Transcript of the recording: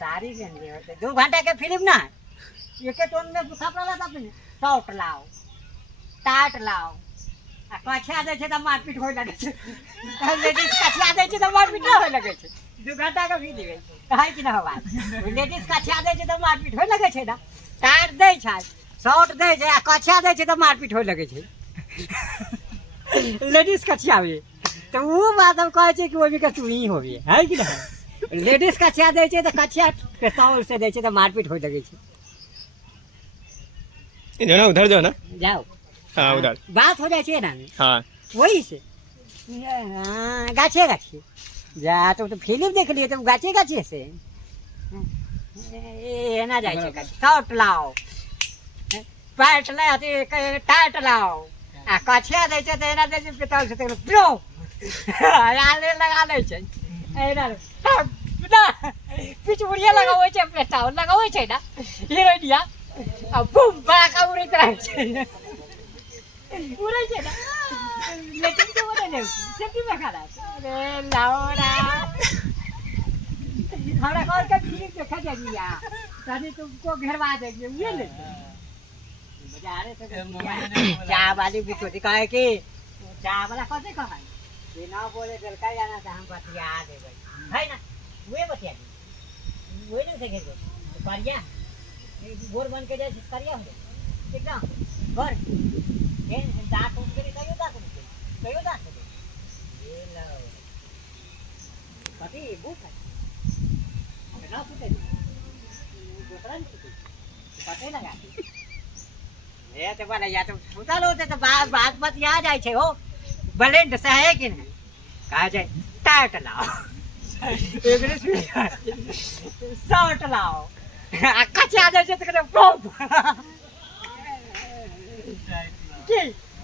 सारी गंदी होते 2 घंटा के फिल्म ना एक टोन में कपड़ा लाता अपने शॉर्ट लाओ टाट लाओ आ कछा दे छे त मारपीट होय लगे छे लेडीज कछा दे छे त मारपीट ना होय लगे छे 2 घंटा का फिल्म है कहे कि ना हो बात लेडीज कछा दे छे त मारपीट होय लगे छे ना टाट दे छे शॉर्ट दे छे आ कछा दे छे त मारपीट होय लगे छे लेडीज कछा में तो वो बात हम कहे छे कि वो भी का चुनी होबे है कि ना लेडीज कछा दे छे त कछा के तौल से दे छे त मारपीट होय लगे छे जाओ ना उधर जाओ ना जाओ हाँ उधर बात हो जाए छे ना हाँ वही से हाँ गाछे गाछे जा तो फिल्म देख लिए तो गाछे गाछे से ए ना जाए छे गाछे शॉर्ट लाओ पैंट ले अथी टाइट लाओ आ कछिया दे छे त एना दे छे पितल से तो प्रो आले लगा ले छे एना ना पिच बुढ़िया लगावे छे पेटाव लगावे छे ना हीरोइनिया आ बूम बड़ा का उड़े तरह छे उड़े छे ना लेकिन तो उड़े नहीं सेफ्टी में खड़ा अरे लाओरा हमरा कॉल का फिल्म देखा जाइए तभी तुमको घेरवा देंगे ये ले बाजारे से चाय वाली भी छोटी कहे कि चाय वाला कैसे कहा ये ना बोले चल का जाना था हम बतिया देबे है ना वे बतिया दी वे नहीं सके तो करिया गोर बन के जाए करिया हो एकदम गोर ये दांत उठ के कहियो दांत ये लो कति भूख है ना फुटे दूसरा नहीं फुटे पते लगा ये तो वाला या तो सुता लो तो बात बात याद जाए छे हो ब्लेंड से है कि नहीं कहा जाए टाइट लाओ इंग्लिश में शॉर्ट लाओ कच्चा दे छे तो बम की